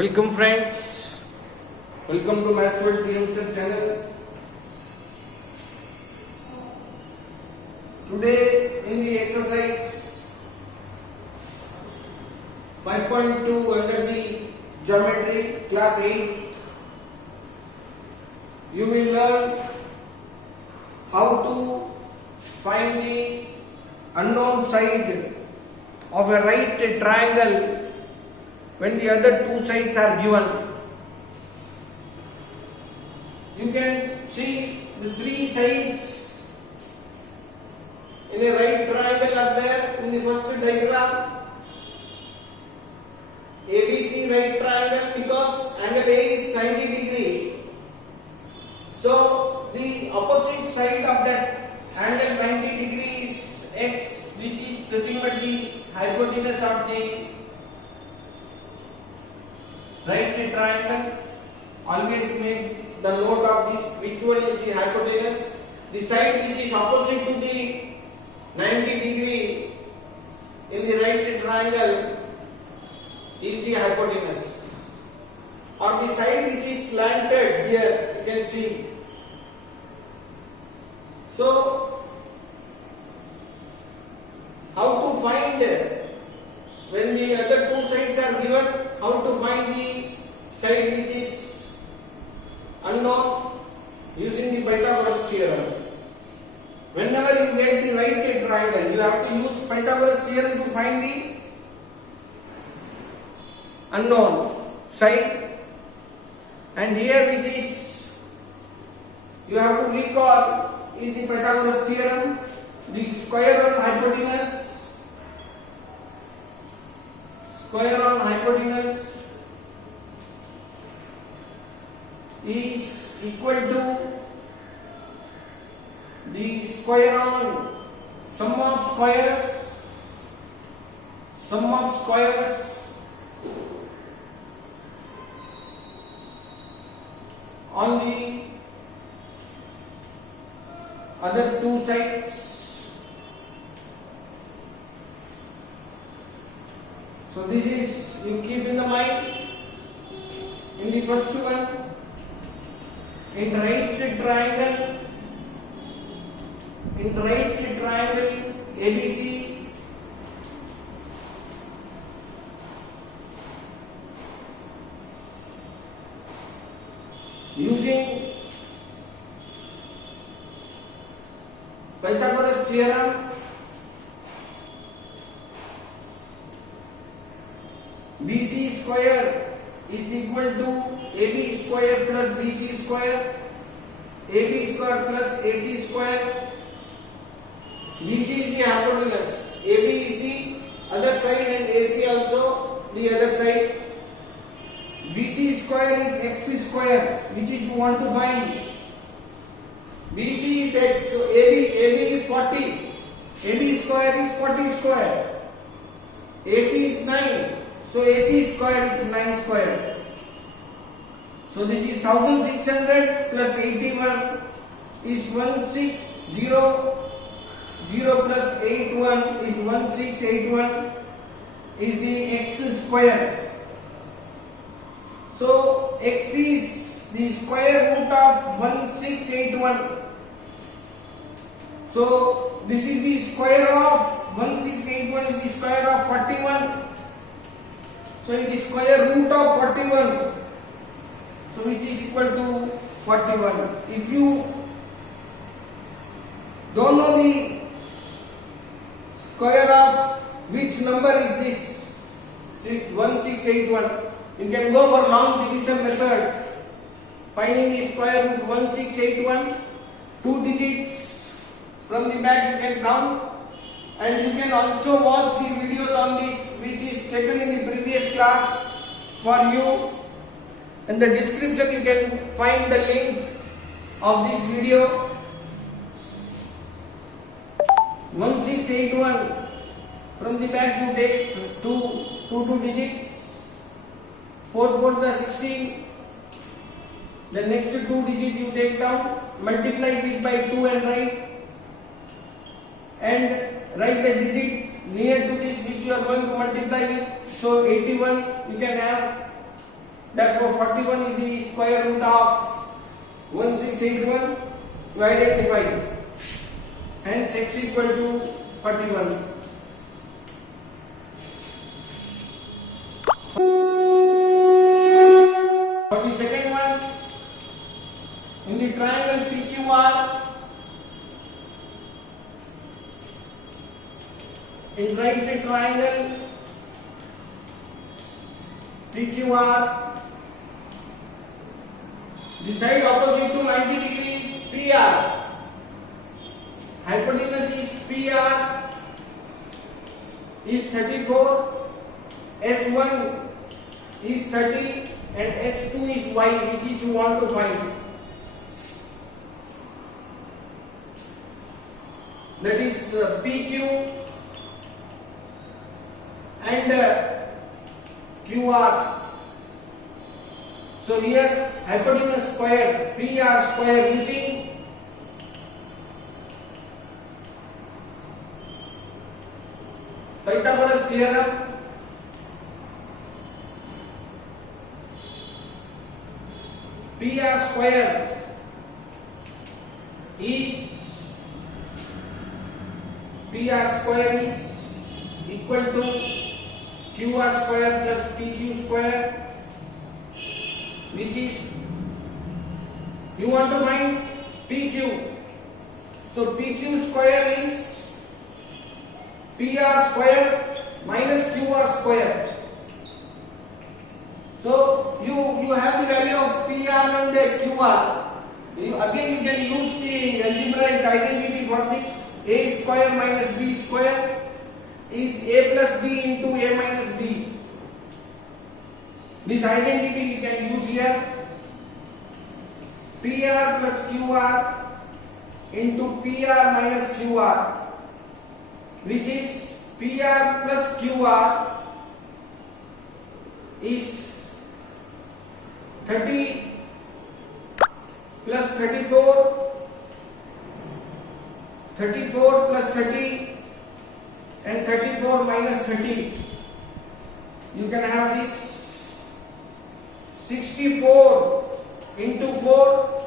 Welcome friends, welcome to Maths World Theorems channel. Today in the exercise 5.2 under the geometry class 8, you will learn how to find the unknown side of a right triangle when the other two sides are given. You can see the three sides in a right triangle are there in the first diagram. ABC right triangle, because angle A is 90 degree. So the opposite side of that angle 90 degree is X, which is nothing but the hypotenuse of the right triangle. Always make the note of this, which one is the hypotenuse. The side which is opposite to the 90 degree in the right triangle is the hypotenuse, or the side which is slanted here, you can see. So how to find when the other two sides are given, how to find the side which is unknown using the Pythagoras theorem. Whenever you get the right triangle, you have to use Pythagoras theorem to find the unknown side. And here which is you have to recall is the Pythagoras theorem, the square on hypotenuse. Square on hypotenuse is equal to the square on sum of squares on the other two sides. So this is, you keep in the mind. In the first one, in right triangle ABC, using Pythagoras theorem, BC square is equal to AB square plus BC square, AB square plus AC square. BC is the hypotenuse, AB is the other side and AC also the other side. BC square is X square, which is you want to find. BC is X, so AB is 40. AB square is 40 square. AC is 9. So AC square is 9 square. So this is 1600 plus 81 is 1600. 0 plus 81 is 1681 is the X square. So X is the square root of 1681. So this is the square of 1681 is the square of 41. So it is square root of 41, so which is equal to 41. If you don't know the square of which number is this 1681, you can go for long division method, finding the square root 1681, 2 digits from the back you can count. And you can also watch the videos on this, which is taken in the previous class for you. In the description you can find the link of this video. 1681, from the back you take two digits, 4 4 the 16. The next 2 digit you take down, multiply this by 2 and write the digit near to this which you are going to multiply with. So 81 you can have Therefore 41 is the square root of 1681 to identify. Hence x equal to 41. For the second one, in the triangle PQR, in right the triangle PQR, the side opposite to 90 degrees PR, hypotenuse is PR is 34, S1 is 30 and S2 is Y, which is you want to find. That is PQ and QR. So here hypotenuse square, PR square using Pythagoras theorem. PR square is equal to QR square plus PQ square, which is you want to find PQ. So PQ square is PR square minus QR square. So you have the value of PR and QR. Again you can use the algebraic identity for this. A square minus B square is A plus B into A minus B. This identity you can use here. PR plus QR into PR minus QR, which is PR plus QR is 30 plus 34, 34 plus 30 and 34 minus 30. You can have this 64 into 4,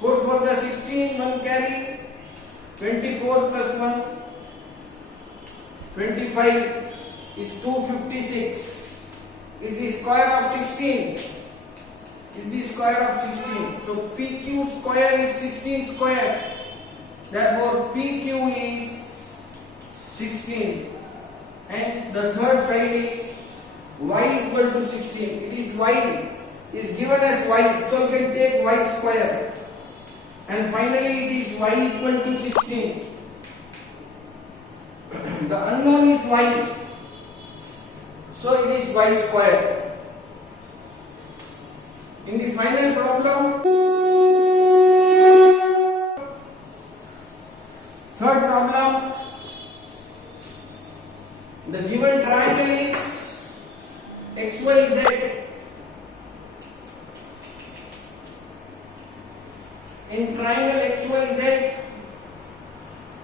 4 for the 16, 1 carry, 24 plus 1, 25 is 256. Is the square of 16. Is the square of 16. So PQ square is 16 square. Therefore PQ is 16. And the third side is y equal to 16. It is y is given as y. So you can take y square. And finally it is y equal to 16. The unknown is y. So it is y square. In the final problem, third problem, the given triangle is XYZ. In triangle XYZ,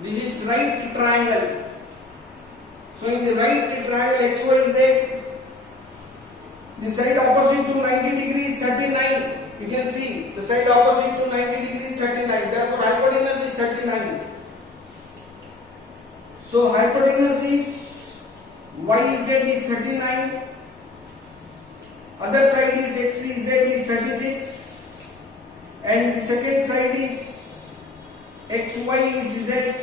this is right triangle. So in the right triangle XYZ, the side opposite to 90 degrees 39. You can see the side opposite to 90 degrees 39. Therefore hypotenuse is 39. So hypotenuse is YZ is 39. Other side is XZ is 36. And the second side is XY is Z.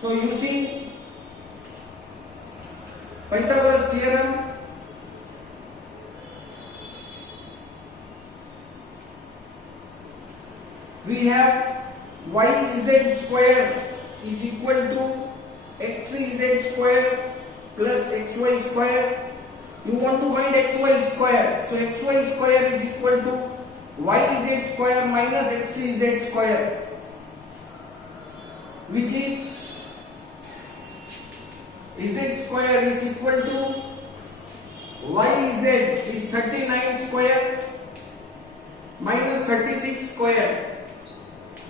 So using Pythagoras theorem, we have YZ square is equal to XZ square plus XY square. You want to find XY square. So XY square is equal to YZ square minus XZ square, which is Z square is equal to YZ is 39 square minus 36 square.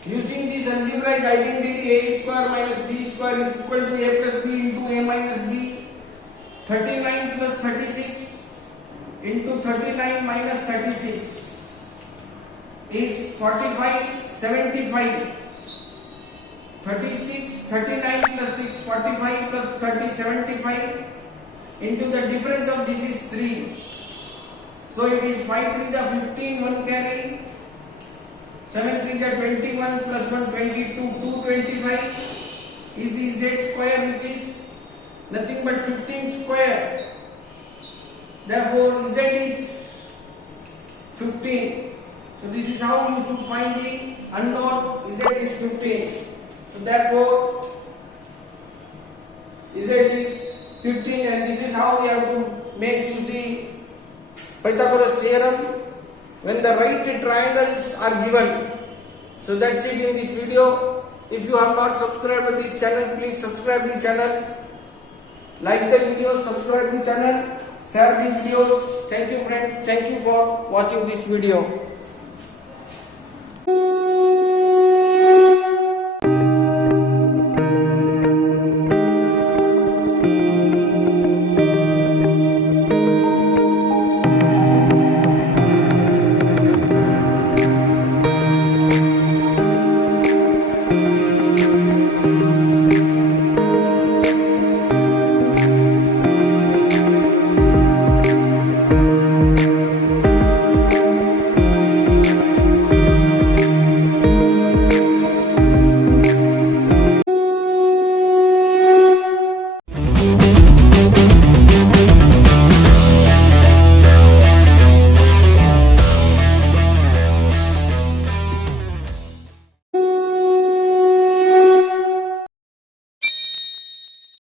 Using this algebraic identity, A square minus B square is equal to A plus B into A minus B. 39 plus 36 into 39 minus 36 is 45, 75. 36, 39 plus 6, 45 plus 30, 75. Into the difference of this is 3. So it is 5 3 the 15, 1 carry. 7 3 the 21 plus 1 22, 225 is the z square, which is nothing but 15 square. Therefore z is 15. So this is how you should find the unknown. Z is 15. So therefore Z is 15, and this is how we have to make use the Pythagoras theorem when the right triangles are given. So that's it in this video. If you have not subscribed to this channel, please subscribe the channel. Like the video, subscribe the channel, share the videos. Thank you friends. Thank you for watching this video.